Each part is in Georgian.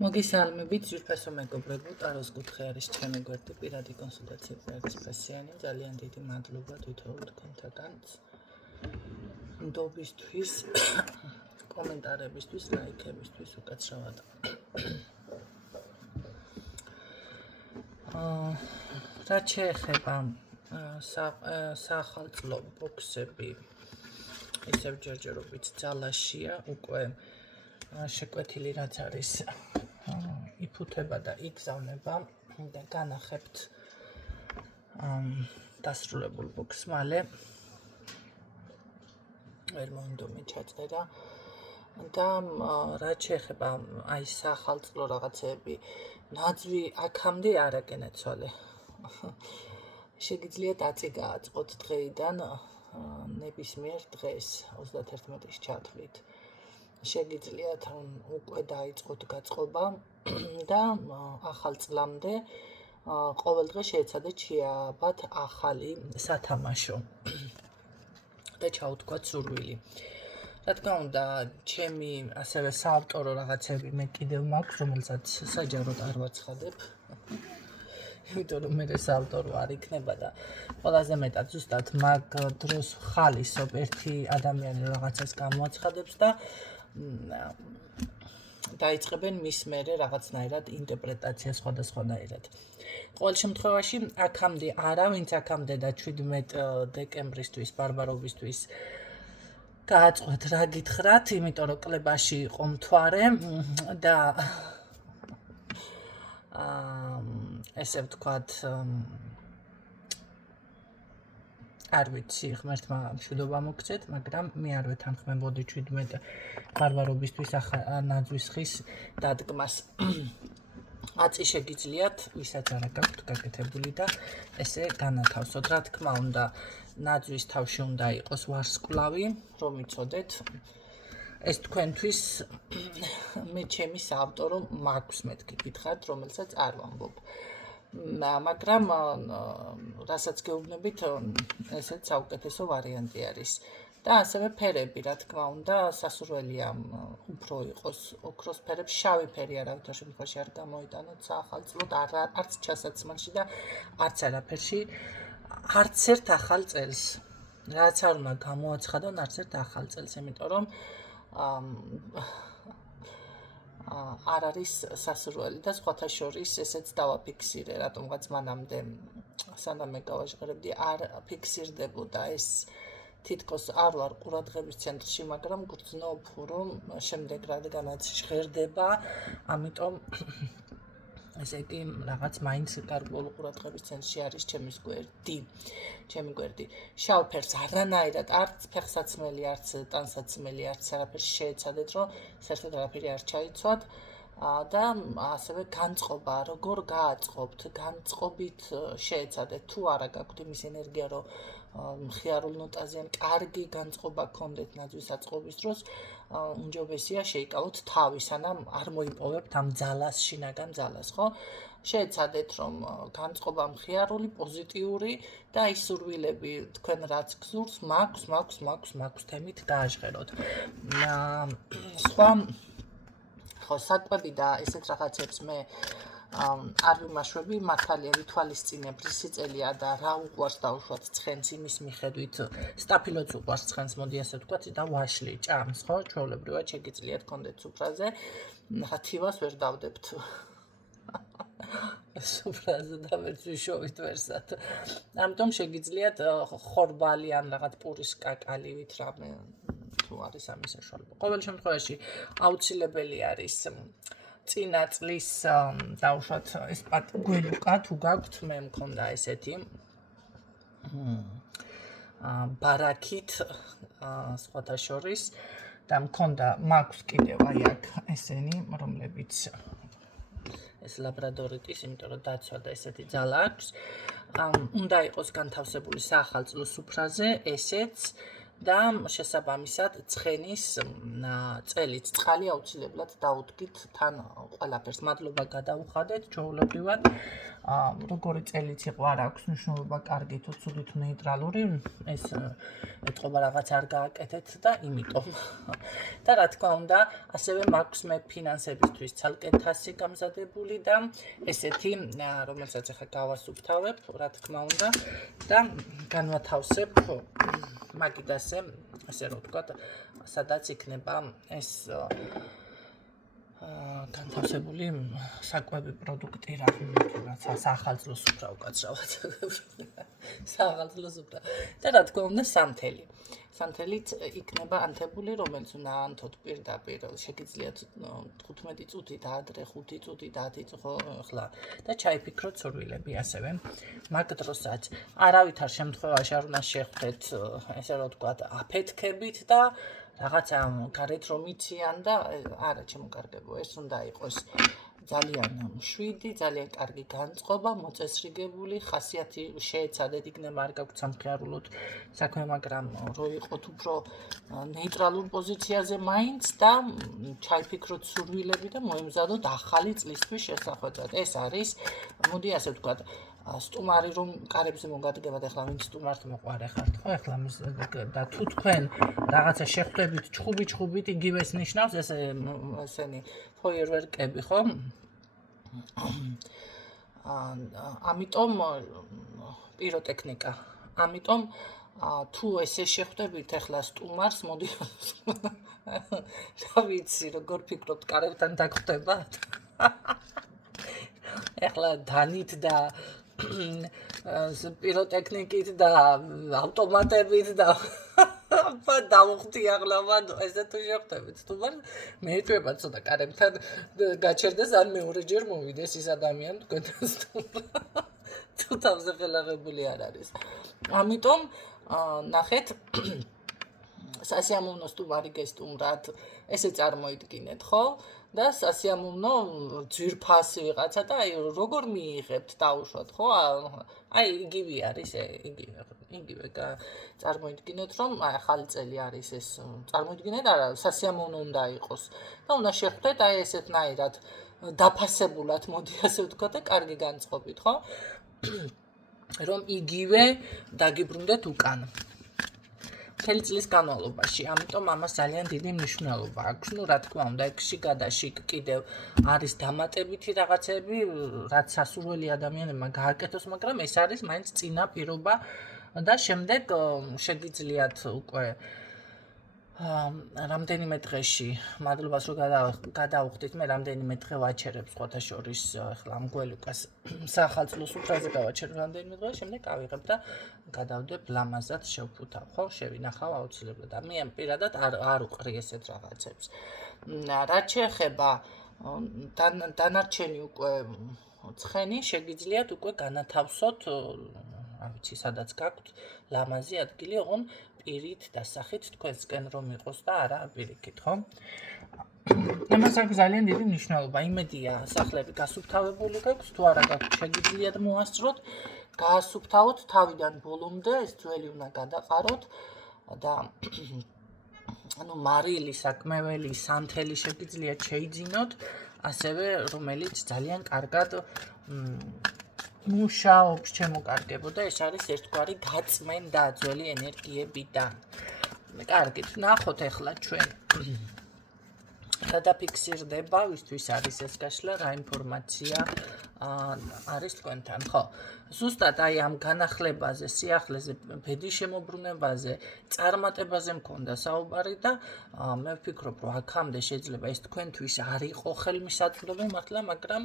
მოგესალმებით, ძვირფასო მეგობრებო, ტაროს კუთხე არის ჩემი გვერდი, პირადი კონსულტაცია ექსპრესიანი, ძალიან დიდი მადლობა თითოეულ თქვენთაგან. ნდობისთვის, კომენტარებისთვის, ლაიქებისთვის უკაცრავად. რაც შეეხება საახალწლო ბოქსები, ისევ ჯერჯერობით ძალაშია, უკვე შეკვეთილი რაც არის იფუთება და იგზავნება და განახებთ დასრულებულ ბოქს მალე ვერ მომდომი ჩაწერა და რაც შეეხება აი საახალწლო რაღაცები ნაძვი აქამდე არ აგენაცვალე შეგიძლია დაწი გააწყოთ დღეიდან ნებისმიერ დღეს 31-ის ჩათვლით შეგიძლიათ უკვე დაიწყოთ გაწყობა და ახალ წლამდე ყოველ დღე შეეცადეთ შეაბათ ახალი სათამაშო და ჩაუთქვათ სურვილი. რა თქმა უნდა, ჩემი ასევე საავტორო რაღაცები მე კიდევ მაქვს, რომელსაც საჯაროდ არ ვაცხადებ. იმიტომ რომ მე საავტორო არ იქნება და ყველაზე მეტად ზუსტად მაგ დროს ხალისობ ერთი ადამიანი რაღაცას გამოაცხადებს და დაიწყებენ მის მერე რაღაცნაირად ინტერპრეტაცია სხვადასხვანაირად. ყოველ შემთხვევაში, აქამდე არა, ვინც აქამდე და 17 დეკემბრისთვის, ბარბარობისთვის გააწყვეთ რა გითხრათ, იმიტომ რომ კლებაში იყო მთვარე და ესე ვთქვათ არ ვიცი, ღმერთმა მშვიდობა მოგცეთ, მაგრამ მე არ ვეთანხმებოდი 17 ბარბარობისთვის ნაძვის ხის დადგმას. აწი შეგიძლიათ, ვისაც არ გაქვთ გაკეთებული და ესე განათავსოთ. რა თქმა უნდა, ნაძვის თავში უნდა იყოს ვარსკვლავი, რომ იცოდეთ. ეს თქვენთვის მე ჩემი საავტორო მაქვს მეთქი გითხართ, რომელსაც არ ვამბობ. მაგრამ რასაც გეუბნებით, ესეც საუკეთესო ვარიანტი არის. და ასევე ფერები, რა თქმა უნდა, სასურველია უფრო იყოს ოქროს ფერებს, შავი ფერი არავითარ შემთხვევაში არ გამოიტანოთ საახალწლოდ, არც ჩასაცმელში და არც არაფერში, არც ერთ ახალ წელს. რაც არ უნდა გამოაცხადონ არც ერთ ახალ წელს, იმიტომ რომ არ არის სასურველი და სხვათა შორის ესეც დავაფიქსირე, რატომღაც მანამდე სანამ მე გავაჟღერებდი არ ფიქსირდებოდა ეს თითქოს არ ვარ ყურადღების ცენტრში, მაგრამ გრძნობ, რომ შემდეგ რადგანაც ჟღერდება, ამიტომ ესე იგი რაღაც მაინც გარკვეულ ყურადღების ცენტრში არის ჩემი გვერდი. შავ ფერს არანაირად არც ფეხსაცმელი, არც ტანსაცმელი, არც არაფერს შეეცადეთ, რომ საერთოდ არაფერი არ ჩაიცვათ და ასევე განწყობა, როგორ გააწყობთ, განწყობით შეეცადეთ, თუ არა გაქვთ იმის ენერგია, რომ მხიარულ ნოტაზე კარგი განწყობა გქონდეთ ნაძვის აწყობის დროს, უმჯობესია შეიკავოთ თავი, სანამ არ მოიპოვებთ ამ ძალას, შინაგან ძალას, ხო? შეეცადეთ, რომ განწყობა მხიარული, პოზიტიური და ის სურვილები თქვენ რაც გსურს, მაქვს თემით გააჟღეროთ. სხვა ხო საკვები და ესეთ რაღაცებს მე არ ვიმაშვები, მართალია ვითვალისწინებ რისიწელია და რა უყვარს დაუშვათ ცხენს იმის მიხედვით, სტაფილოც უყვარს ცხენს, მოდი ასე ვთქვათ და ვაშლი ჭამს, ხო? ჩვეულებრივად შეგიძლიათ გქონდეთ სუფრაზე, თივას ვერ დავდებთ. სუფრაზე და ვერც ვიშოვით ვერსად. ამიტომ შეგიძლიათ ხორბალი ან რაღაც პურის კაკალივით რამე თუ არის ამის საშუალება. ყოველ შემთხვევაში აუცილებელი არის წინა წლის დაუშვათ ეს გვერუკა თუ გაქვთ, მე მქონდა ესეთი ბარაქით სხვათა შორის და მქონდა მაქვს კიდევ აი აქ ესენი, რომლებიც ეს ლაბრადორიტის, იმიტომ რომ დაცვა და ესეთი ძალა აქვს. უნდა იყოს განთავსებული საახალწლო სუფრაზე, ესეც და შესაბამისად ცხენის წელიც წყალი აუცილებლად დაუდგით თან ყველაფერს. მადლობა გადავუხადეთ ჩვეულებრივად. როგორი წელიც იყო არ აქვს მნიშვნელობა კარგი თუ ცუდი თუ ნეიტრალური, ეს ეთყობა რაღაც არ გააკეთეთ და იმიტომ. და რა თქმა უნდა, ასევე მაქვს მე ფინანსებისთვის ცალკე თასი გამზადებული და ესეთი, რომელსაც ახლა გავასუფთავებ, რა თქმა უნდა, და განვათავსებ მაგიდაზე, ასე რომ ვთქვათ, სადაც იქნება ეს განთავსებული საკვები პროდუქტი რაც სახალხო სუფრა უკაცრავად სახალხო სუფრა და რა თქმა უნდა სანთელით იქნება ანთებული, რომელიც უნდა ანთოთ პირდაპირ, შეგიძლიათ 15 წუთი და ადრე 5 წუთი და 10 წუთი ახლა და ჩაიფიქროთ სურვილები ასევე. მაგ დროსაც არავითარ შემთხვევაში არ უნდა შეხვდეთ, ესე რომ ვთქვათ, აფეთქებით და რაღაცა გარეთ რომ იციან და არა ჩემოკარგებო, ეს უნდა იყოს ძალიან მშვიდი, ძალიან კარგი განწყობა, მოწესრიგებული, ხასიათი შეეცადეთ, იქნება არ გაქვთ სამხიარულოდ საქმე, მაგრამ რო იყოთ უფრო ნეიტრალურ პოზიციაზე მაინც და ჩაიფიქროთ სურვილები და მოემზადოთ ახალი წლისთვის შესახვედრად. ეს არის, მოდი ასე ვთქვათ, სტუმარი რომ კარებზე მოგადგებათ, ახლა ვინც სტუმართ მოყვარე ხართ, ხო? ახლა და თუ თქვენ რაღაცა შეხვდებით ჩხუბით, იგივეს ნიშნავს ესენი ფოიერვერკები, ხო? ამიტომ პიროტექნიკა. ამიტომ თუ ესე შეხვდებით ახლა სტუმარს, მოდი რა ვიცი, როგორ ფიქრობთ, კარებთან დაგხვდებათ? ახლა დანით და პიროტექნიკით და ავტომატებით და დავუხდი ახლა მანდ ესე თუ შეხვდებით სტუმარს, მე ეტყვება ცოტა კარებთან გაჩერდეს ან მეორეჯერ მოვიდეს ის ადამიანი თქვენთან სტუმრად. თუ თავზე ხელაღებული არ არის. ამიტომ ნახეთ სასიამოვნო სტუმარი გესტუმრად, ესე წარმოიდგინეთ, ხო? და სასიამოვნო ძვირფასი ვიღაცა და აი როგორ მიიღებთ დაუშვათ, ხო? აი იგივე არის, იგივე წარმოიდგინეთ, რომ აი ახალი წელი არის ეს, წარმოიდგინეთ, არა, სასიამოვნო უნდა იყოს და უნდა შეხვდეთ აი ესეთნაირად დაფასებულად, მოდი ასე ვთქვათ და კარგი განწყობით, ხო? რომ იგივე დაგიბრუნდეთ უკან. მთელი წლის განმავლობაში, ამიტომ ამას ძალიან დიდი მნიშვნელობა აქვს. ნუ რა თქმა უნდა, ექსში გადაში კიდევ არის დამატებითი რაღაცები, რაც სასურველი ადამიანებმა გააკეთოს, მაგრამ ეს არის მაინც წინა პირობა და შემდეგ შეგიძლიათ უკვე რამდენიმე დღეში, მადლობას რომ გადავხდით, მე რამდენიმე დღე ვაჩერებ სხვათა შორის, ახლა ამ გველუკას სახალხო სუფრაზე გავაჩერებ რამდენიმე დღე, შემდეგ ავიღებ და გადავდებ ლამაზად შევფუთავ, ხო? შევინახავ აუცილებლად და მე პირადად არ უყრი ესეთ რაღაცებს. რაც შეეხება დანარჩენი უკვე ცხენი, შეგიძლიათ უკვე განათავსოთ, არ ვიცი, სადაც გაქვთ ლამაზი ადგილი, ოღონ პირით დასახით თქვენსკენ რომ იყოს და არა პირიქით, ხო? ამას აქვს ძალიან დიდი მნიშვნელობა. იმედია, სახლები გასუფთავებული გაქვთ, თუ არა გაქვთ, შეგიძლიათ მოასწროთ, გაასუფთავოთ თავიდან ბოლომდე, ეს ძველი უნდა გადაყაროთ და ანუ მარილი, საკმეველი, სანთელი შეგიძლიათ შეიძინოთ, ასევე რომელიც ძალიან კარგად მუშაობს ჩემოკარგებო და ეს არის ერთგვარი გაწმენდა ძველი ენერგიებიდან. კარგით, ნახოთ ახლა ჩვენ გადაფიქსირდება, ვისთვის არის ეს გაშლა, რა ინფორმაცია არის თქვენთან, ხო? ზუსტად აი ამ განახლებაზე, სიახლეზე, ბედის შემოbrunებაზე, წარმატებაზე მქონდა საუბარი და მე ვფიქრობ, რომ აქამდე შეიძლება ეს თქვენთვის არ იყო ხელმისაწვდომი მართლა, მაგრამ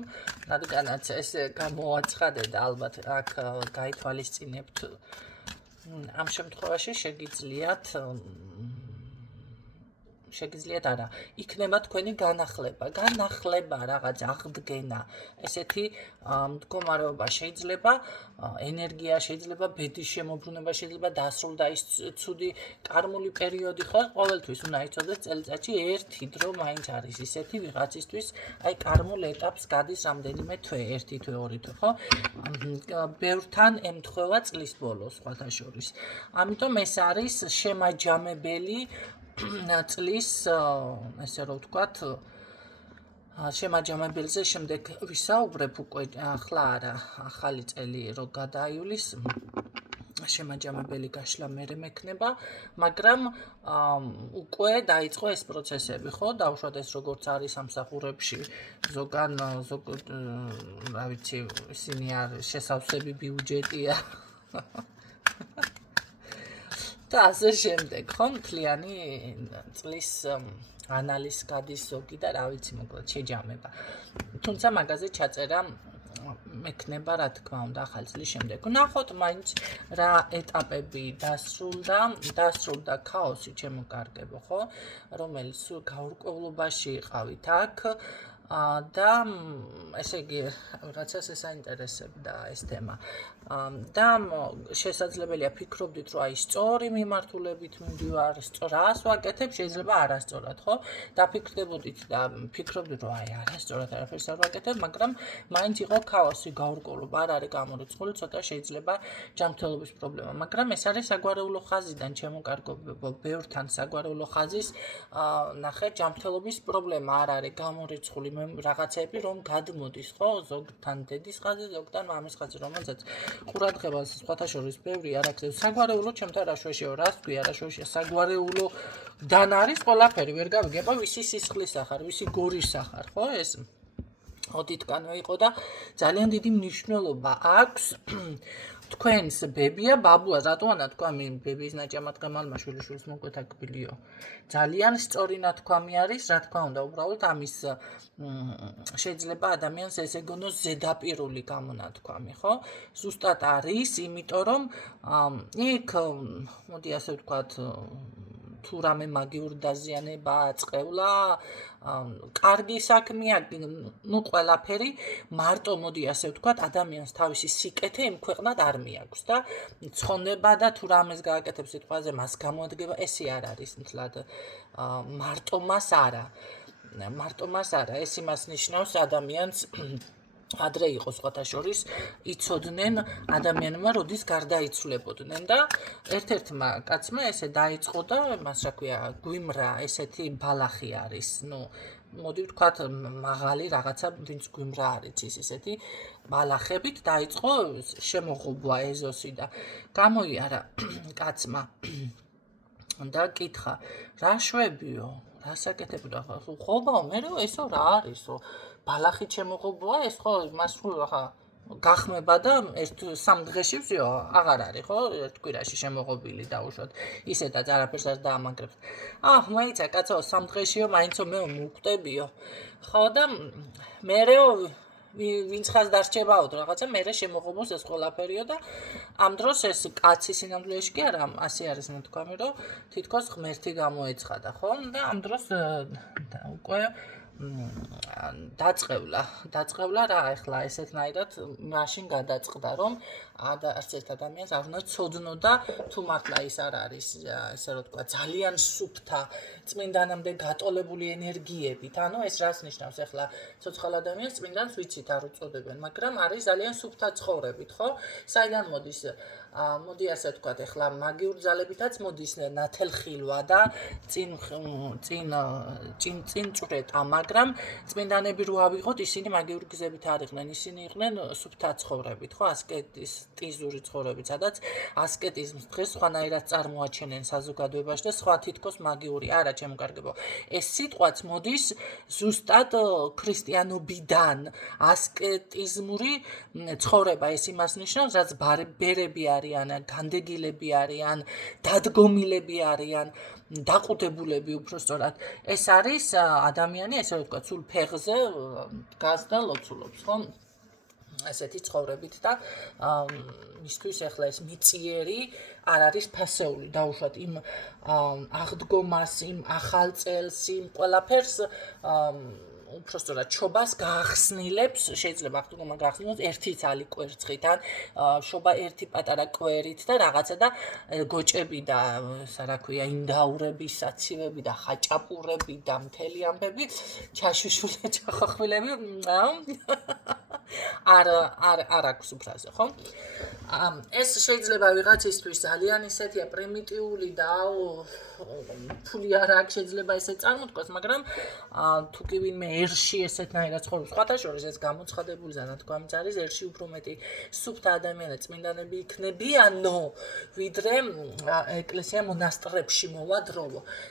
რადგანაც ეს გამოაცხადე და ალბათ აქ გაითვალისწინებთ, ამ შემთხვევაში შეგიძლიათ შეგიძლიათ არა, იქნება თქვენი განახლება რაღაც აღდგენა, ესეთი მდგომარეობა შეიძლება, ენერგია შეიძლება, ბედის შემოbrunება შეიძლება დასრულდა ის ცუდი კარმული პერიოდი, ხო? ყოველთვის უნდა იცოდეს წელიწადში ერთი დრო მაინც არის ისეთი ვიღაცისთვის, აი კარმულ ეტაპს გადის რამდენიმე თვე, ერთი თვე, ორი თვე, ხო? ბევრთან ემთხვევა წლის ბოლოს, სხვათა შორის. ამიტომ ეს არის შემაჯამებელი წლის, ესე რომ ვთქვათ, შემაჯამებელზე შემდეგ ვისაუბრებ უკვე ახლა არა, ახალი წელი რო გადაივლის, შემაჯამებელი გაშლა მერე მექნება, მაგრამ უკვე დაიწყო ეს პროცესები, ხო? დავუშვათ ეს როგორც არის სამსახურებში, ზოგან რა ვიცი, ისინი არის შესავსები ბიუჯეტია. და ასე შემდეგ, ხო? მთლიანი წლის ანალიზ გადის ზოგი და რა ვიცი, მოკლედ შეჯამება. თუმცა მაგაზე ჩაწერა მექნება, რა თქმა უნდა, ახალი წლის შემდეგ. ვნახოთ მაინც რა ეტაპები დასრულდა ქაოსი, ჩემო კარგებო, ხო? რომელიც გაურკვევლობაში იყავით აქ და ესე იგი, რაღაცას ესაინტერესებდა ეს თემა. და შესაძლებელია ფიქრობდით, რომ აი სწორი მიმართულებით მივდივარ, რას ვაკეთებ, შეიძლება არასწორად, ხო? დაფიქრდებოდით და ფიქრობდით, რომ აი არასწორად არაფერს არ ვაკეთებ, მაგრამ მაინც იყო ქაოსი, გაურკვევლობა, არ არის გამორიცხული, ცოტა შეიძლება ჯანმრთელობის პრობლემა, მაგრამ ეს არის საგვარეულო ხაზიდან, ჩემო კარგებო, ბევრთან საგვარეულო ხაზის ნახეთ, ჯანმრთელობის პრობლემა არ არის გამორიცხული, რაღაცები რომ გადმოდის, ხო? ზოგთან დედის ხაზი, ზოგთან მამის ხაზი, რომელზეც ყურადღებას სხვათა შორის ბევრი არ აქცევს. საგვარეულო ჩემთან რა შეშეო, რას თქვი, არა შეშეო, საგვარეულოდან არის ყველაფერი, ვერ გავიგებ, ვისი სისხლის სახარ, ვისი გორის სახარ, ხო? ეს ოდითკანვე იყო და ძალიან დიდი მნიშვნელობა აქვს თქვენს ბებია, ბაბუა, რატოანა თქვა მე ბებიის ნაჭამად გამალმა შვილიშვილს მოკვეთა კბილიო. ძალიან სწორი ნათქვამი არის, რა თქმა უნდა, უბრალოდ ამის შეიძლება ადამიანს ეს ეგონოს ზედაპირული გამონათქვამი, ხო? ზუსტად არის, იმიტომ რომ იქ მოდი ასე ვთქვათ, თუ რამე მაგიური დაზიანება აწყევლა, კარგი საქმეა, ნუ ყველაფერი, მარტო მოდი ასე ვთქვათ, ადამიანს თავისი სიკეთე იმ ქვეყნად არ მიაქვს და ცხონება და თუ რამეს გააკეთებს სიტყვაზე მას გამოადგება, ესე არ არის მთლად მარტო მას არა, ეს იმას ნიშნავს ადამიანს ადრე იყო სხვათა შორის იცოდნენ ადამიანმა როდის გარდაიცვლებოდნენ და ერთ-ერთმა კაცმა ესე დაიწყო და მას რა ქვია გვიმრა ესეთი ბალახი არის ნუ მოდი ვთქვათ მაღალი რაღაცა ვინც გვიმრა არის ის ესეთი ბალახებით დაიწყო შემოღობა ეზოსი და გამოიარა კაცმა და კითხა რა შვებიო რასაკეთებდა ხობა მე ესო რა არისო ბალახი შემოღობაა ეს ხო მას ხა გახმება და ერთ სამ დღეში ვზიო აღარ არის ხო ერთ კვირაში შემოღობილი დაუშვათ ისედაც არაფერს არ დაამაგრებს მაიცა კაცო სამ დღეშიო მაინცო მე მოვკვდებიო ხო და მერეო ვინც ხას დარჩებაოდ რაღაცა მერე შემოღობოს ეს ყველაფერიო და ამ დროს ეს კაცი სინამდვილეში კი არა ასე არის ნათქვამი რომ თითქოს ღმერთი გამოეცხადა ხო და ამ დროს უკვე დაწყევლა რა ახლა ესეთნაირად მაშინ გადაწყდა რომ არც ერთ ადამიანს არ უნდა ცოდნოდა თუ მართლა ის არ არის ესე რომ თქვა ძალიან სუფთა წმინდანამდე გატოლებული ენერგიებით ანუ ეს რას ნიშნავს ახლა ცოცხალ ადამიანს წმინდანს ვიცით არ უწოდებენ მაგრამ არის ძალიან სუფთა ცხოვრებით ხო საიდან მოდის მოდი ასე ვთქვათ ახლა მაგიურ ძალებითაც მოდის ნათელხილვა და წინ ჭრეტა მაგრამ წმინდანები რო ავიღოთ ისინი მაგიური გზებით არ იყვნენ ისინი იყვნენ სუფთა ცხოვრებით ხო ასკეტიზური ცხოვრებით სადაც ასკეტიზმს დღეს სხვანაირად წარმოაჩენენ საზოგადოებაში და სხვა თითქოს მაგიური არა ჩემო კარგებო ეს სიტყვაც მოდის ზუსტად ქრისტიანობიდან ასკეტიზმური ცხოვრება ეს იმას ნიშნავს რაც ბერები არიან განდეგილები არიან დადგომილები არიან დაყუდებულები უფრო სწორად ეს არის ადამიანი ესე ვთქვათ სულ ფეხზე დგას და ლოცულობს ხო ასეთი ცხოვრებით და მისთვის ახლა ეს მიწიერი არ არის ფასეული დაუშვათ იმ აღდგომას, იმ ახალ წელს, იმ ყველაფერს უпростоრად ჩობას გაახსნილებს, შეიძლება აღდგომა გაახსნილოს ერთი ძალი კვერცხიდან, შობა ერთი პატარა კვერით და რაღაცა და გოჭები და რა ქვია, ინდაურები, საცივები და ხაჭაპურები და მთელი ამბები, ჩაშუშული ჩახახვილები, არ აქვს უფრაზე, ხო? ეს შეიძლება ვიღაცისთვის ძალიან ისეთია პრიმიტიული და ფული არ აქვს შეიძლება ესე წარმოთქვას, მაგრამ თუ კი ვინმე ერში ესეთნაირად ცხოვრობს, სხვათა შორის ეს გამოცხადებული ზანათქვამიც არის, ერში უფრო მეტი სუფთა ადამიანები, წმინდანები იქნებიანო, ვიდრე ეკლესია მონასტრებში მოვა დრო.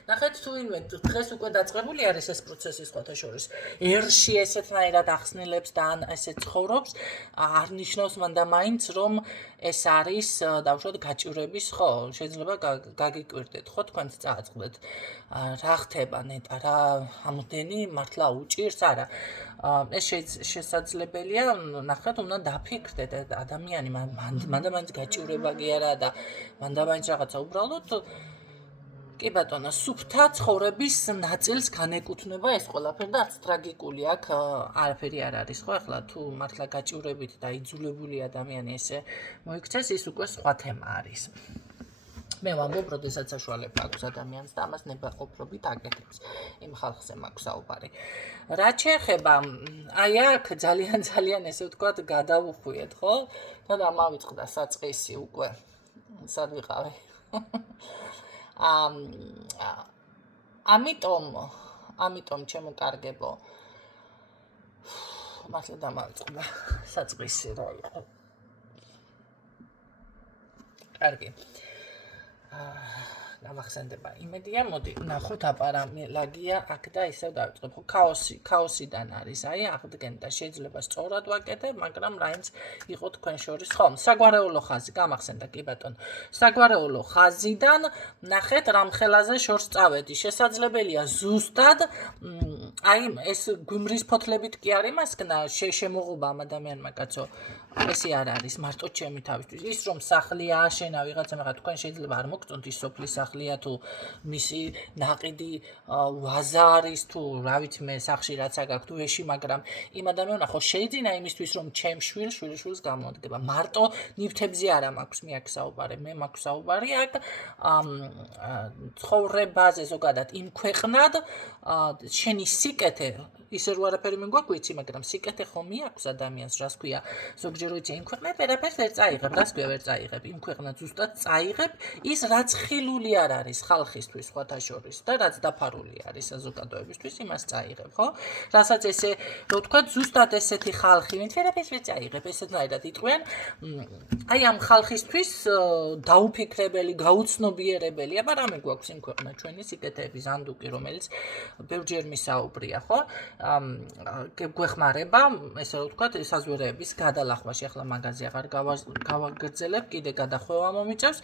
ნახეთ, თუ ვინმე დღეს უკვე დაწყებული არის ეს პროცესი სხვათა შორის, ერში ესეთნაირად ახსნილებს და ან ესე ცხოვრობს, არ ნიშნავს მანდა მაინც, რომ ეს არის დავუშვათ გაჭირების, ხო, შეიძლება გაგიკვირდეთ, ხო, თქვენც წააწყდეთ. რა ხდება ნეტა, რა ამდენი მართლა უჭირს, არა. ეს შესაძლებელია, ნახეთ, უნდა დაფიქრდეთ, ადამიანი მანდა მაინც გაჭირება კი არა და მანდა მაინც რაღაცა უბრალოდ კი ბატონო, სუფთა ცხოვრების ნაწილს განეკუთვნება ეს ყველაფერი და არც ტრაგიკული აქ არაფერი არ არის, ხო? ახლა თუ მართლა გაჭირებით და იძულებული ადამიანი ესე მოიქცეს, ის უკვე სხვა თემა არის. მე ვამბობ, როდესაც საშუალება აქვს ადამიანს და ამას ნებაყოფლობით აკეთებს. იმ ხალხზე მაქვს საუბარი. რაც შეეხება, აი აქ ძალიან ესე ვთქვათ, გადავუხვიეთ, ხო? და დამავიწყდა საწყისი უკვე. სად ვიყავი? ამიტომ ჩემო კარგებო მართლა დამავიწყდა საწყისი რა იყო. კარგი. გამახსენდება იმედია, მოდი ნახოთ აპარამილაგია აქ და ისევ დავიწყებ, ხო ქაოსიდან არის, აი აღდგენდა, შეიძლება სწორად ვაკეთებ, მაგრამ რაინც იყო თქვენ შორის, ხო, საგვარეულო ხაზი, გამახსენდა კი ბატონო. საგვარეულო ხაზიდან ნახეთ რამ ხელაზე შორს წავედი, შესაძლებელია ზუსტად აი ეს გვიმრის ფოთლებით კი არ იმასკნა შემოღობა ამ ადამიანმა კაცო. ესე არ არის მარტო ჩემი თავისთვის. ის რომ სახლი ააშენა ვიღაცა, მაგრამ თქვენ შეიძლება არ მოგწონთ ის სოფლის სახლია თუ მისი ნაყიდი ვაზა არის თუ რა ვიცი მე სახში რაც აგაქვს თუ ეში, მაგრამ იმ ადამიანმა ხო შეიძინა იმისთვის რომ ჩემ შვილს გამოადგება. მარტო ნივთებზე არა მაქვს მე აქ საუბარი, მე მაქვს საუბარი აქ ცხოვრებაზე ზოგადად იმ ქვეყნად შენი სიკეთე ისე რო არაფერი მე გვაგვიცი, მაგრამ სიკეთე ხომ მიაქვს ადამიანს, რას ქვია, ზოგჯერ ვიცი იმ ქვეყნად ვერაფერს ვერ წაიღებ, რას ქვია ვერ წაიღებ, იმ ქვეყნად ზუსტად წაიღებ ის რაც ხილული არ არის ხალხისთვის სხვათა შორის და რაც დაფარული არის საზოგადოებისთვის, იმას წაიღებ, ხო? რასაც ესე რო თქვა ზუსტად ესეთი ხალხი, ვინც ვერაფერს ვერ წაიღებ, ესეთნაირად იტყვიან, აი ამ ხალხისთვის დაუფიქრებელი, გაუცნობიერებელი, აბა რამე გვაქვს იმ ქვეყნად ჩვენი სიკეთეების ანდუკი, რომელიც ბევრჯერ მისაუბრია, ხო? გვეხმარება, ესე რომ ვთქვათ, საზღვრების გადალახვაში, ახლა მაგაზე აღარ გავაგრძელებ, კიდე გადახვევა მომიწევს.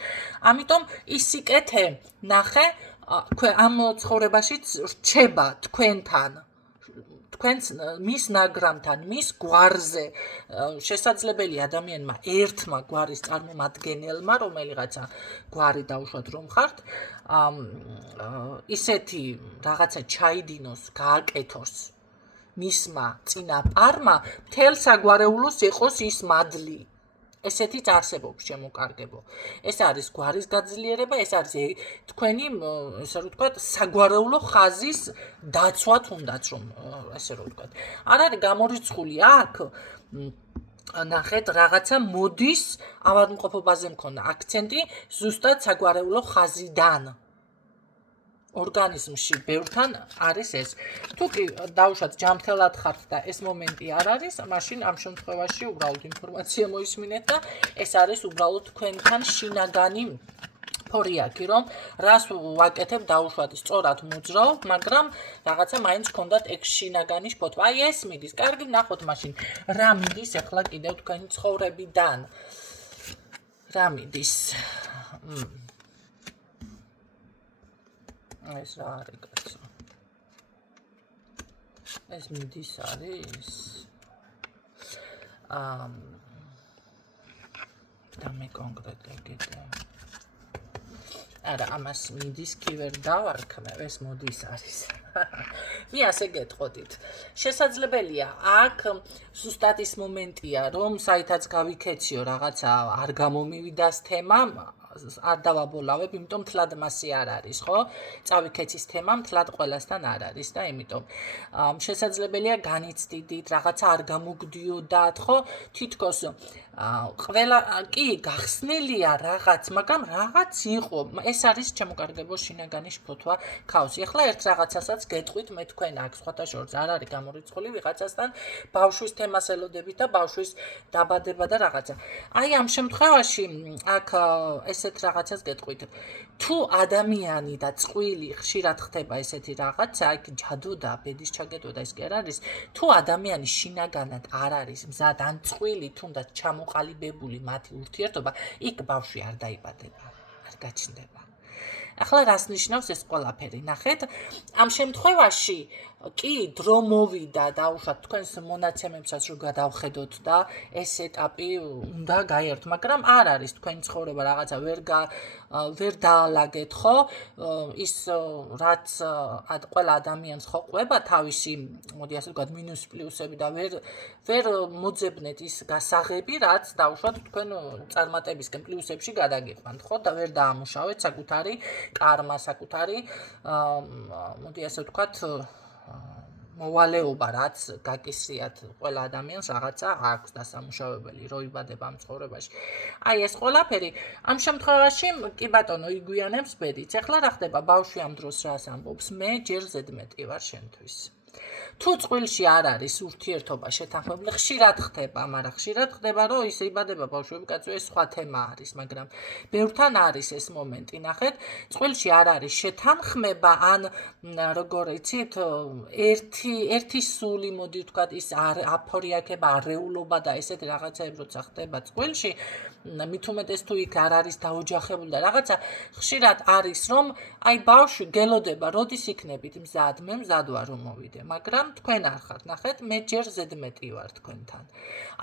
ამიტომ ის სიკეთე ნახე, ამ ცხოვრებაშიც რჩება თქვენთან, თქვენს მის ნაგრამთან, მის გვარზე, შესაძლებელია ადამიანმა ერთმა გვარის წარმომადგენელმა, რომელიღაცა გვარი დაუშვათ რომ ხართ, ისეთი რაღაცა ჩაიდინოს, გააკეთოს მისმა წინაპარმა, მთელ საგვარეულოს იყოს ის მადლი. ესეთიც არსებობს შემოკარგებო. ეს არის გვარის გაძლიერება, ეს არის თქვენი, ესე რომ ვთქვათ, საგვარეულო ხაზის დაცვა თუნდაც რომ ესე რომ ვთქვათ. არ არის გამორიცხული აქ ნახეთ რაღაცა მოდის ავადმყოფობაზე მქონდა აქცენტი ზუსტად საგვარეულო ხაზიდან. ორგანიზმში ბევრთან არის ეს. თუ კი დაუშვათ ჯამთელად ხართ და ეს მომენტი არ არის, მაშინ ამ შემთხვევაში უბრალოდ ინფორმაცია მოისმინეთ და ეს არის უბრალოდ თქვენთან შინაგანი ფორიაკი, რომ რას ვაკეთებ დაუშვათ სწორად მოძრაობ, მაგრამ რაღაცა მაინც გქონდათ ეგ შინაგანი შფოთვა. აი ეს მიდის, კარგი ნახოთ მაშინ რა მიდის ახლა კიდევ თქვენი ცხოვრებიდან. რა მიდის? ეს რა არის კაცო? ეს მიდის არის და მე კონკრეტულად კიდე არა ამას მიდის კი ვერ დავარქმევ ეს მოდის არის მე ასე გეტყოდით შესაძლებელია აქ ზუსტად ის მომენტია რომ საითაც გავიქეციო რაღაცა არ გამომივიდას თემა არ დავაბოლავებ, იმიტომ თლად მასი არ არის, ხო? წავიქეცის თემა თლად ყველასთან არ არის და იმიტომ შესაძლებელია განიცდიდით, რაღაცა არ გამოგდიოდათ, ხო? თითქოს ყველა კი გახსნილია რაღაც, მაგრამ რაღაც იყო. ეს არის ჩემოკარგებო შინაგანი შფოთვა ქაოსი. ახლა ერთ რაღაცასაც გეტყვით მე თქვენ აქ სხვათა შორის არ არის გამორიცხული ვიღაცასთან ბავშვის თემას ელოდებით და ბავშვის დაბადება და რაღაცა. აი ამ შემთხვევაში აქ ესეთ რაღაცას გეტყვით. თუ ადამიანი და წყვილი ხშირად ხდება ესეთი რაღაცა, იქ ჯადო და ბედის ჩაგედო და ეს კი არ არის. თუ ადამიანი შინაგანად არ არის მზად ან წყვილი თუნდაც ჩამოყალიბებული მათი ურთიერთობა, იქ ბავშვი არ დაიბადება, არ გაჩნდება. ახლა რას ნიშნავს ეს ყველაფერი? ნახეთ, ამ შემთხვევაში კი დრო მოვიდა და უშუალოდ თქვენს მონაცემებსაც რო გადავხედოთ და ეს ეტაპი უნდა გაიაროთ, მაგრამ არ არის თქვენი ცხოვრება რაღაცა ვერ დაალაგეთ, ხო? ის რაც ყველა ადამიანს ხო ყვება თავისი, მოდი ასე ვთქვათ, მინუს პლუსები და ვერ მოძებნეთ ის გასაღები, რაც დაუშვათ თქვენ წარმატებისკენ პლუსებში გადაგიყვანთ, ხო? და ვერ დაამუშავეთ საკუთარი კარმა, საკუთარი მოდი ასე ვთქვათ მოვალეობა, რაც გაკისრიათ ყველა ადამიანს რაღაცა აქვს დასამუშავებელი, რო იბადება ამ ცხოვრებაში. აი ეს ყველაფერი ამ შემთხვევაში კი ბატონო იგვიანებს ბედიც. ახლა რა ხდება ბავშვი ამ დროს რას ამბობს? მე ჯერ ზედმეტი ვარ შენთვის. თუ წყვილში არ არის ურთიერთობა შეთანხმებული, ხშირად ხდება, მაგრამ ხშირად ხდება, რომ ისე იბადება ბავშვები, კაცო, ეს სხვა თემა არის, მაგრამ ბევრთან არის ეს მომენტი, ნახეთ, წყვილში არ არის შეთანხმება, ან როგორ იცით, ერთი სული, მოდი ვთქვათ, ის აფორიაქება, არეულობა და ესეთი რაღაცები როცა ხდება წყვილში, მით უმეტეს თუ იქ არ არის დაოჯახებული და რაღაცა, ხშირად არის, რომ აი ბავშვი გელოდება, როდის იქნებით მზად, მე მზად ვარ რომ მოვიდე, მაგრამ თქვენ არ ხართ, ნახეთ, მე ჯერ ზედმეტი ვარ თქვენთან.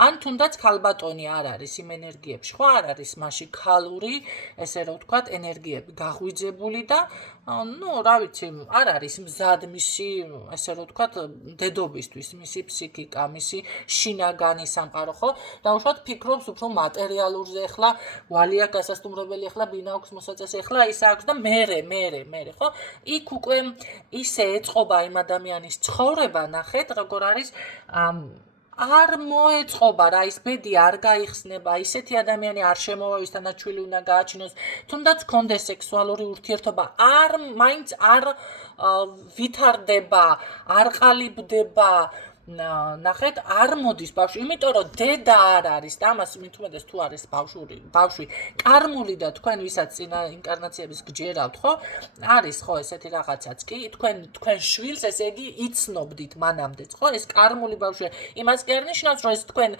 ან თუნდაც ქალბატონი არ არის იმ ენერგიებში, ხო არ არის მასში ქალური, ესე რომ ვთქვათ, ენერგიები გაღვიძებული და ნუ, რა ვიცი, არ არის მზად მისი, ესე რომ ვთქვათ, დედობისთვის, მისი ფსიქიკა, მისი შინაგანი სამყარო, ხო? დაუშვათ ფიქრობს უფრო მატერიალურზე, ახლა ვალი აქვს გასასტუმრებელი, ახლა ბინა აქვს მოსაწესი, ახლა ის აქვს და მე, ხო? იქ უკვე ისე ეწყობა იმ ადამიანის ცხოვრება, ნახეთ, როგორ არის არ მოეწყობა რა ის ბედი არ გაიხსნება, ისეთი ადამიანი არ შემოვა, ვისთანაც შვილი უნდა გააჩინოს, თუნდაც კონდეს სექსუალური ურთიერთობა, მაინც არ ვითარდება, არ ყალიბდება, ნახეთ, არ მოდის ბავშვი, იმიტომ რომ დედა არ არის და ამას მით უმეტეს თუ არის ბავშვი კარმული და თქვენ ვისაც წინა ინკარნაციების გჯერავთ, ხო? არის ხო ესეთი რაღაცაც კი, თქვენ შვილს ესე იგი იცნობდით მანამდეც, ხო? ეს კარმული ბავშვია. იმას კი არ ნიშნავს, რომ ეს თქვენ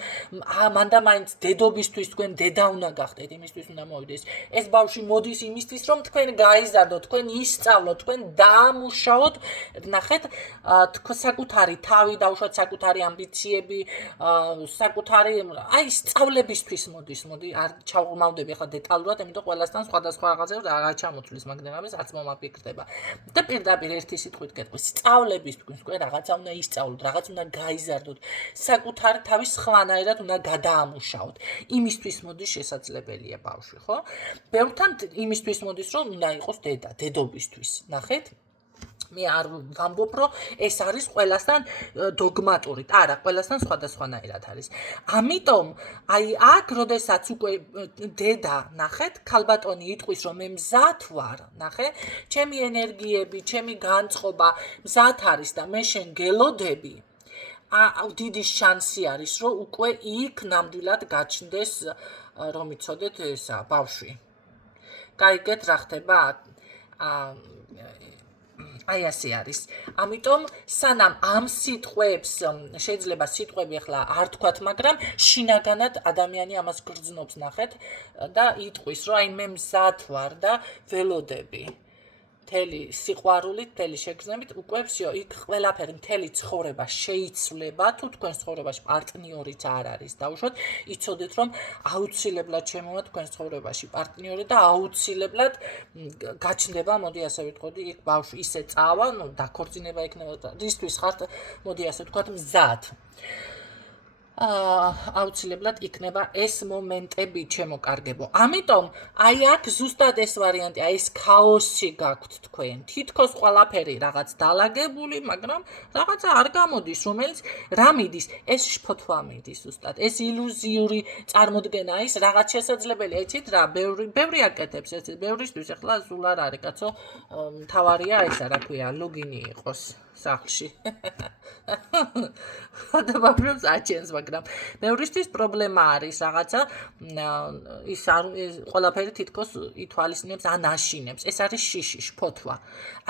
მანდა მაინც დედობისთვის თქვენ დედა უნდა გახდეთ, იმისთვის უნდა მოვიდეს. ეს ბავშვი მოდის იმისთვის, რომ თქვენ გაიზარდოთ, თქვენ ისწავლოთ, თქვენ დაამუშაოთ, ნახეთ, საკუთარი თავი დაუშვათ საკუთარი ამბიციები, საკუთარი, აი, სწავლებისთვის მოდი, არ ჩავღრმავდები ახლა დეტალურად, იმიტომ ყველასთან სხვადასხვა რაღაცებს არ ჩამოთვლის, მაგრამ ეს არც მომაფიქრდება. და პირდაპირ ერთი სიტყვით გეტყვი, სწავლებისთვის თქვენ რაღაცა უნდა ისწავლოთ, რაღაც უნდა გაიზარდოთ, საკუთარი თავის სხვანაირად უნდა გადაამუშაოთ. იმისთვის მოდის შესაძლებელია ბავშვი, ხო? ბევრთან იმისთვის მოდის, რომ უნდა იყოს დედა, დედობისთვის, ნახეთ? მე არ ვამბობ, რომ ეს არის ყველასთან დოგმატური, არა, ყველასთან სხვადასხვანაირად არის. ამიტომ, აი აქ, როდესაც უკვე დედა, ნახეთ, ქალბატონი იტყვის, რომ მე მზად ვარ, ნახე, ჩემი ენერგიები, ჩემი განწყობა მზად არის და მე შენ გელოდები, დიდი შანსი არის, რომ უკვე იქ ნამდვილად გაჩნდეს, რომ იცოდეთ ესა, ბავშვი. გაიგეთ რა ხდება? აი ასე არის. ამიტომ სანამ ამ სიტყვებს შეიძლება სიტყვები ახლა არ თქვათ, მაგრამ შინაგანად ადამიანი ამას გრძნობს, ნახეთ და იტყვის, რომ აი მე მზად ვარ და ველოდები. მთელი სიყვარულით, მთელი შეგრძნებით, უკვე всё, იქ ყველაფერი მთელი ცხოვრება შეიცვლება, თუ თქვენს ცხოვრებაში პარტნიორიც არ არის, დავუშვათ, იცოდეთ, რომ აუცილებლად შემოვა თქვენს ცხოვრებაში პარტნიორი და აუცილებლად გაჩნდება, მოდი ასე ვიტყოდი, იქ ბავშვი ისე წავა, დაქორწინება იქნება და რისთვის ხართ, მოდი ასე ვთქვათ, მზად. აუცილებლად იქნება ეს მომენტები ჩემო კარგებო. ამიტომ აი აქ ზუსტად ეს ვარიანტი, აი ეს ქაოსი გაქვთ თქვენ. თითქოს ყველაფერი რაღაც დალაგებული, მაგრამ რაღაცა არ გამოდის, რომელიც რა მიდის, ეს შფოთვა მიდის ზუსტად. ეს ილუზიური წარმოდგენა ის რაღაც შესაძლებელია, იცით რა, ბევრი აკეთებს ეს, ბევრისთვის ახლა სულ არ არის, კაცო, მთავარია ესა, რა ქვია, ლოგინი იყოს სახლში. და ბავშვებს აჩენს, მაგრამ ბევრისთვის პრობლემა არის რაღაცა ის ყველაფერი თითქოს ითვალისწინებს ან აშინებს. ეს არის შიში, შფოთვა.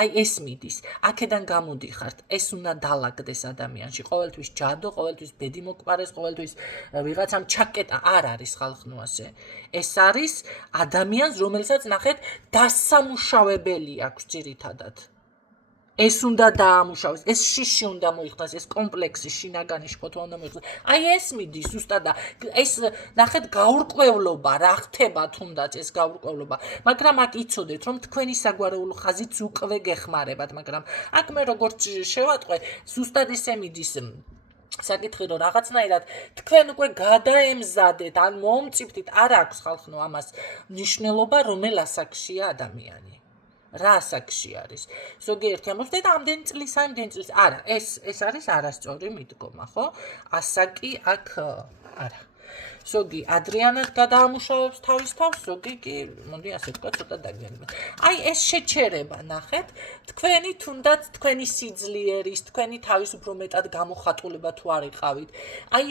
აი ეს მიდის. აქედან გამოდიხართ. ეს უნდა დალაგდეს ადამიანში. ყოველთვის ჯადო, ყოველთვის ბედი მოკპარეს, ყოველთვის ვიღაცამ ჩაკეტა არ არის ხალხნო ასე. ეს არის ადამიანს, რომელსაც ნახეთ, დასამუშავებელი აქვს ძირითადად. ეს უნდა დაამუშავოს, ეს შიში უნდა მოიხსნას, ეს კომპლექსი, შინაგანი შფოთვა უნდა მოიხსნას. აი ეს მიდის ზუსტად და ეს ნახეთ გაურკვევლობა, რა ხდება თუნდაც ეს გაურკვევლობა. მაგრამ აქ იცოდეთ, რომ თქვენი საგვარეულო ხაზიც უკვე გეხმარებათ, მაგრამ აქ მე როგორც შევატყვე, ზუსტად ესე მიდის საკითხი, რომ რაღაცნაირად თქვენ უკვე გადაემზადეთ, ან მომწიფდით, არ აქვს ხალხნო ამას მნიშვნელობა, რომელ ასაკშია ადამიანი. რა ასაკში არის. ზოგიერთი ამბობს და ამდენი წლის, არა, ეს არის არასწორი მიდგომა, ხო? ასაკი აქ არა. ზოგი ადრიანად გადაამუშავებს თავის თავს, ზოგი კი, მოდი ასე ვთქვა, ცოტა დაგიანებათ. აი ეს შეჩერება, ნახეთ, თქვენი თუნდაც თქვენი სიძლიერის, თქვენი თავის უფრო მეტად გამოხატულება თუ არ იყავით. აი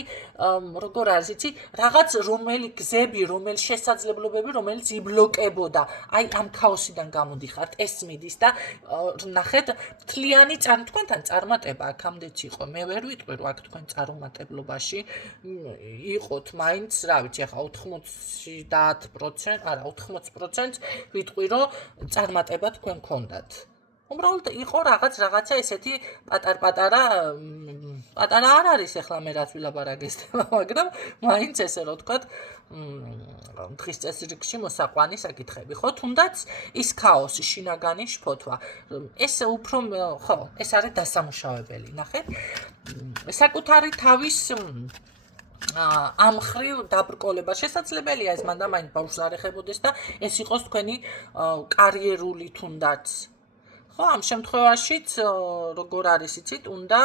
როგორ არის, იცი, რაღაც რომელი გზები, რომელი შესაძლებლობები, რომელიც იბლოკებოდა. აი ამ ქაოსიდან გამოდიხართ, ეს მიდის და ნახეთ, მთლიანი თქვენთან წარმატება აქამდეც იყო. მე ვერ ვიტყვი, რომ აქ თქვენ წარუმატებლობაში იყოთ მაინც რა ვიცი, ახლა 90%, არა 80% ვიტყვი, რომ წარმატება თქვენ გქონდათ. უბრალოდ იყო რაღაცა ესეთი პატარ-პატარა არ არის ახლა მე რაც ვილაპარაკესდება, მაგრამ მაინც ესე რომ ვთქვათ, დღის წესრიგში მოსაყვანი საკითხები, ხო? თუნდაც ის ქაოსი, შინაგანი შფოთვა. ეს უფრო ხო, ეს არის დასამუშავებელი, ნახეთ. საკუთარი თავის ამ ხრივ დაბრკოლება შესაძლებელია ეს მანდ მაინც ბავშვს არ ეხებოდეს და ეს იყოს თქვენი კარიერული თუნდაც. ხო, ამ შემთხვევაშიც როგორ არის იცით, უნდა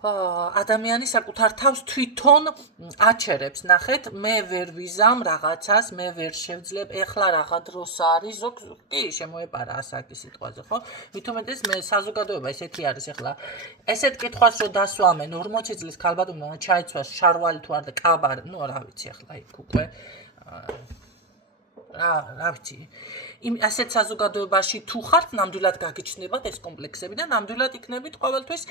ადამიანი საკუთარ თავს თვითონ აჩერებს, ნახეთ, მე ვერ ვიზამ რაღაცას, მე ვერ შევძლებ, ეხლა რაღა დროს არის, კი, შემოეპარა ასაკი სიტყვაზე, ხო? მით უმეტეს მე საზოგადოება ესეთი არის ეხლა. ესეთ კითხვას რო დასვამენ 40 წლის ქალბატონმა ჩაიცვას შარვალი თუ არ და კაბარი, ნუ რა ვიცი ეხლა იქ უკვე რა ვიცი, ასეთ საზოგადოებაში თუ ხართ, ნამდვილად გაგიჩნდებათ ეს კომპლექსები და ნამდვილად იქნებით ყოველთვის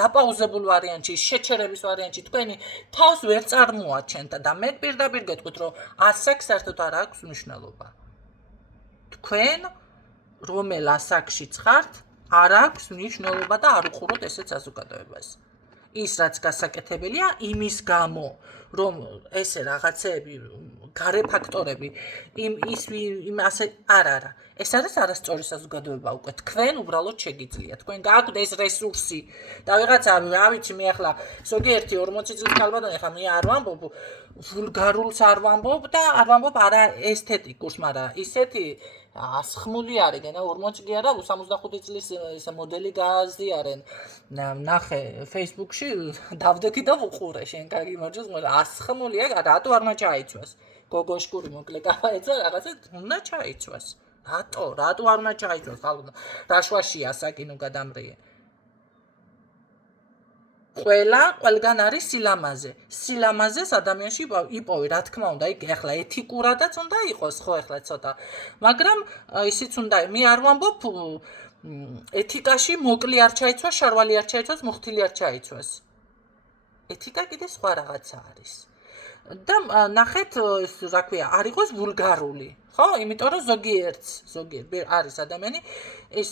დაპაუზებულ ვარიანტში, შეჩერების ვარიანტში, თქვენი თავს ვერ წარმოაჩენთ და მე პირდაპირ გეტყვით, რომ ასაკს საერთოდ არ აქვს მნიშვნელობა. თქვენ რომელ ასაკშიც ხართ, არ აქვს მნიშვნელობა და არ უყუროთ ესეთ საზოგადოებას. ის რაც გასაკეთებელია იმის გამო, რომ ესე რაღაცეები, გარე ფაქტორები, იმ ასე არა. ეს არის არასწორი საზოგადოება უკვე. თქვენ უბრალოდ შეგიძლიათ. თქვენ გააქვთ ეს რესურსი და ვიღაცა, რა ვიცი, მე ახლა ზოგიერთი 40 წლის ქალბატონი, ახლა მე არ ვამბობ ვულგარულს არ ვამბობ და არ ვამბობ არა ესთეტიკურს, მაგრამ ისეთი ასხმული არიან, 40 კი არა, 75 წლის ეს მოდელი გააზიარენ. ნახე Facebook-ში, დავდექი და ვუყურე, შენ გაგიმარჯოს, მაგრამ ასხმულია, რატო არ უნდა ჩაიცვას? გოგოშკური მოკლე გაეცა, რაღაცა უნდა ჩაიცვას. რატო არ უნდა ჩაიცვას? რაშვაშია საკინო გადამრიე. ყველგან არის სილამაზე. სილამაზეს ადამიანში იპოვი, რა თქმა უნდა, იქ ახლა ეთიკურადაც უნდა იყოს, ხო, ახლა ცოტა. მაგრამ ისიც უნდა, მე არ ვამბობ ეთიკაში მოკლე არ ჩაიცვას, შარვალი არ ჩაიცვას, მოხთილი არ ჩაიცვას. ეთიკა კიდე სხვა რაღაცა არის. და ნახეთ ეს რა ქვია არ იყოს ვულგარული ხო იმიტომ რომ ზოგიერთ არის ადამიანი ეს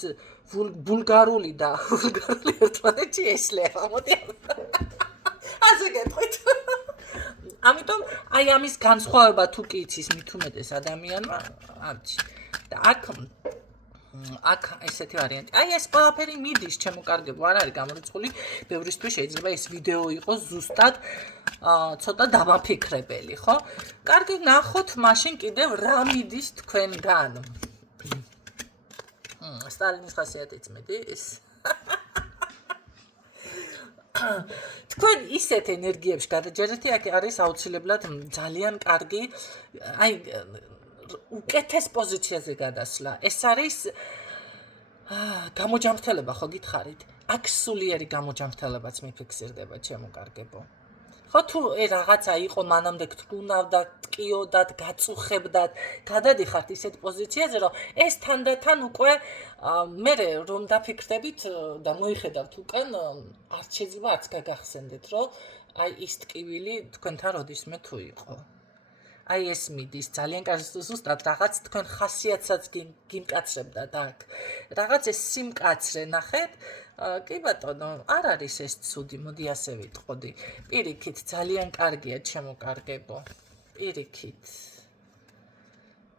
ვულგარული და ვულგარული ერთმანეთში ესლება მოდი ასე გეტყვით ამიტომ აი ამის განსხვავება თუ კი იცის მით უმეტეს ადამიანმა არჩი და აქ ესეთი ვარიანტი. აი ეს ყველაფერი მიდის, ჩემო კარგებო, არ არის გამორიცხული. ბევრისთვის შეიძლება ეს ვიდეო იყოს ზუსტად ცოტა დამაფიქრებელი, ხო? კარგი, ნახოთ მაშინ კიდევ რა მიდის თქვენგან. სტალინის ხასიათიც მიდის. თქვენ ისეთ ენერგიებში გადაჯერეთი, აქ არის აუცილებლად ძალიან კარგი, აი უკეთეს პოზიციაზე გადასვლა. ეს არის გამოჯამრთელება, ხო გითხარით? აქ სულიერი გამოჯამრთელებაც მიფიქსირდება, ჩემო კარგებო. ხო თუ რაღაცა იყო მანამდე გთუნავდათ, ტკიოდათ, გაწუხებდათ, გადადიხართ ისეთ პოზიციაზე, რომ ეს თანდათან უკვე მე რომ დაფიქრდებით და მოიხედავთ უკან, არც შეიძლება არც გაგახსენდეთ, რომ აი ის ტკივილი თქვენთან როდისმე თუ იყო. აი ეს მიდის ძალიან კარგი ზუსტად რაღაც თქვენ ხასიათსაც გიმკაცრებდათ აქ. რაღაც ეს სიმკაცრე ნახეთ? კი ბატონო, არ არის ეს ცუდი, მოდი ასე ვიტყოდი. პირიქით ძალიან კარგია, ჩემო კარგებო. პირიქით.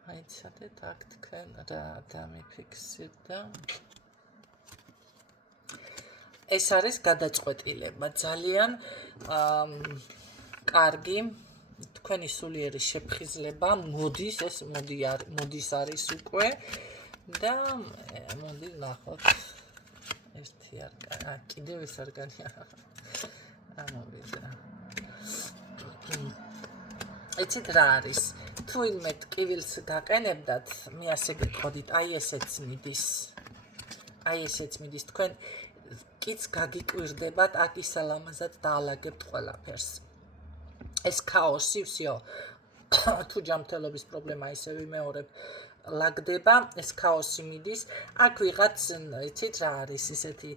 აი ცადეთ აქ თქვენ რა დამიფიქსირდა. ეს არის გადაწყვეტილება, ძალიან კარგი თქვენი სულიერი შეფხიზლება მოდის ეს მოდის არის უკვე და მოდი ნახოთ ერთი არგანი კიდევ ეს არგანი ამოვიდა იცით რა არის თუ ინმე ტკივილს გაყენებდათ მე ასე გეტყოდით აი ესეც მიდის თქვენ კიც გაგიკვირდებათ აქ ისალამაზად დაალაგებთ ყველაფერს ეს ქაოსი всё თუ ჯამრთელობის პრობლემა ისე ვიმეორებ ლაგდება ეს ქაოსი მიდის აქ ვიღაც იცით რა არის ისეთი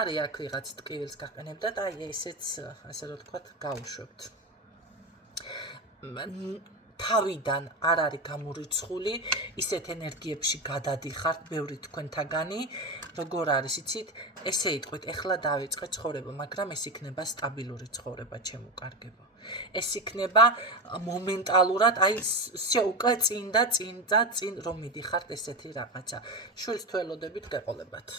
არის აქ ვიღაც ტკივილს გაყენებდათ აი ესეც ასე რომ თქვა გაუშვებთ თავიდან არ არის გამორიცხული ისეთ ენერგიებში გადადიხართ ბევრი თქვენთაგანი როგორ არის იცით ესე იტყვით ეხლა დავიწყე ცხოვრება მაგრამ ეს იქნება სტაბილური ცხოვრება ჩემო კარგებო ეს იქნება მომენტალურად აი უკვე წინ რომ მიდიხართ ესეთი რაღაცა შვილს თუ ელოდებით გეყოლებათ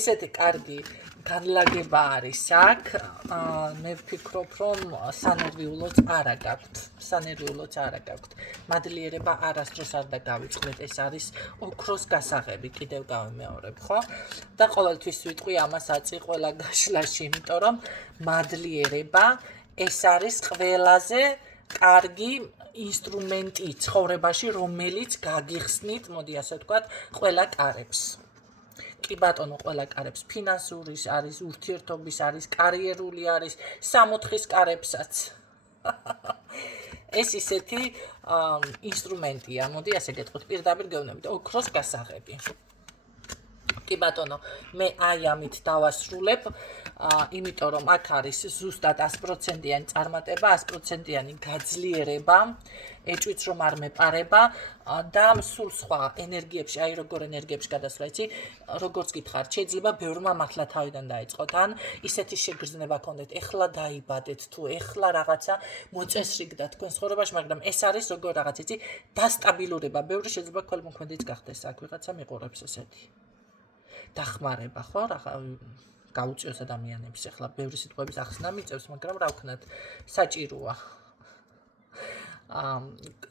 ესეთი კარგი განლაგება არის აქ მე ვფიქრობ რომ სანერვიულოც არა გაქვთ მადლიერება არასდროს არ დაგავიწყდეთ ეს არის ოქროს გასაღები კიდევ გავიმეორებ ხო და ყოველთვის ვიტყვი ამას აწი ყველა გაშლაში იმიტომ რომ მადლიერება ეს არის ყველაზე კარგი ინსტრუმენტი ცხოვრებაში რომელიც გაგიხსნით მოდი ასე ვთქვათ ყველა კარებს კი ბატონო ყველა კარებს ფინანსურის არის ურთიერთობის არის კარიერული არის სამოთხის კარებსაც ეს ისეთი ინსტრუმენტია მოდი ასე გეტყვით პირდაპირ გეუბნებით ოქროს გასაღები კი ბატონო მე აი ამით დავასრულებ იმიტომ რომ აქ არის ზუსტად 100%-იანი წარმატება 100%-იანი გაძლიერება ეჭვიც რომ არ მეპარება და სულ სხვა ენერგიებში აი როგორ ენერგიებში გადასვლა იცი როგორც გითხარით შეიძლება ბევრმა მართლა თავიდან დაიწყოთ ან ისეთი შეგრძნება ქონდეთ ეხლა დაიბადეთ თუ ეხლა რაღაცა მოწესრიგდა თქვენ ცხოვრებაში მაგრამ ეს არის როგორ რაღაც იცი დასტაბილურება ბევრი შეიძლება ქველმოქმედიც გახდეს აქ ვიღაცა მიყურებს ესეთი დახმარება ხო რა გაუწიოს ადამიანებს ახლა ბევრი სიტყვების ახსნა მიწევს მაგრამ რა ვქნათ საჭიროა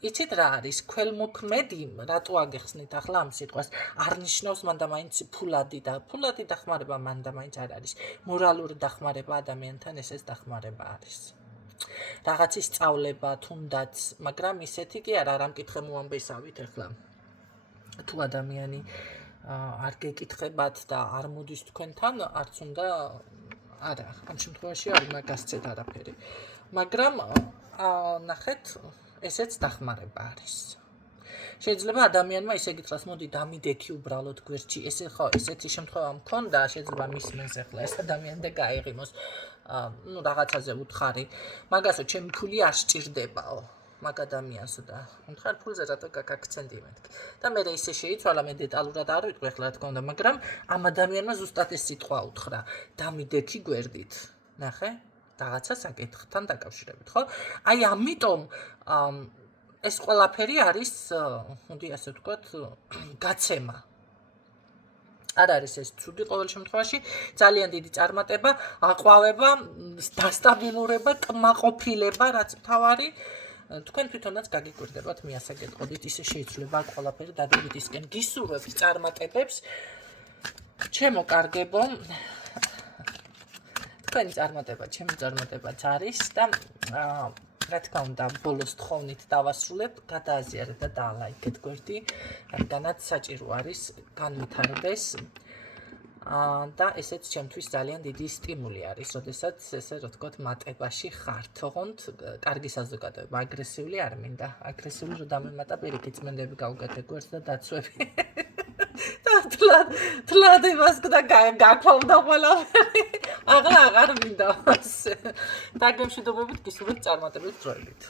იცით რა არის ქველმოქმედი რატო აგეხსნით ახლა ამ სიტყვას არ ნიშნავს მანდამაინც ფულადი დახმარება მანდამაინც არ არის მორალური დახმარება ადამიანთან ესეც დახმარება არის რაღაცის სწავლება თუნდაც მაგრამ ისეთი კი არა რამ კითხე მოამბესავით ახლა თუ ადამიანი არ გეკითხებათ და არ მოდის თქვენთან არც უნდა არა ამ შემთხვევაში არ უნდა გასცეთ არაფერი მაგრამ ნახეთ ესეც დახმარება არის შეიძლება ადამიანმა ისე გითხრას, მოდი დამიდექი უბრალოდ გვერდში. ესე ხო, ესეთი შემთხვევა მქონდა, შეიძლება მისმენს ახლა ეს ადამიანი და გაეღიმოს. ნუ რაღაცაზე უთხარი. მაგასო ჩემი ფული არ სჭირდებაო. მაგ ადამიანსო და მხარ ფულზე რატო გაგაქცენდი მეთქი. და მე ისე შეიცვალა, მე დეტალურად არ ვიტყვი ახლა რა თქმა უნდა, მაგრამ ამ ადამიანმა ზუსტად ეს სიტყვა უთხრა. დამიდექი გვერდით. ნახე? რაღაცა საკითხთან დაკავშირებით, ხო? აი ამიტომ ეს ყველაფერი არის, მოდი ასე ვთქვათ, გაცემა. არ არის ეს ცუდი ყოველ შემთხვევაში, ძალიან დიდი წარმატება, აყვავება, დასტაბილურება, კმაყოფილება, რაც მთავარი. თქვენ თვითონაც გაგიკვირდებათ, მე ასე გეტყოდით, ისე შეიძლება ყველაფერი დადებითისკენ გისურვებთ წარმატებებს. ჩემო კარგებო, თქვენი წარმატება, ჩემი წარმატებაც არის და რა თქმა უნდა, ბოლოს თხოვნით დავასრულებ, გადააზიარეთ და დაალაიქეთ გვერდი, რადგანაც საჭირო არის განვითარდეს. და ესეც ჩემთვის ძალიან დიდი სტიმული არის, როდესაც ესე რა თქვათ, მატებაში ხართ. ოღონდ კარგი საზოგადოება, აგრესიული არ მინდა. აგრესიული რო დამემატა, პირიქით წმენდები გავუკეთე გვერდს და დაცვები. და თლად იმას და გაქვავდა ყველაფერი. აღარ მინდა ასე. დაგემშვიდობებით, გისურვებთ წარმატებით დროებით.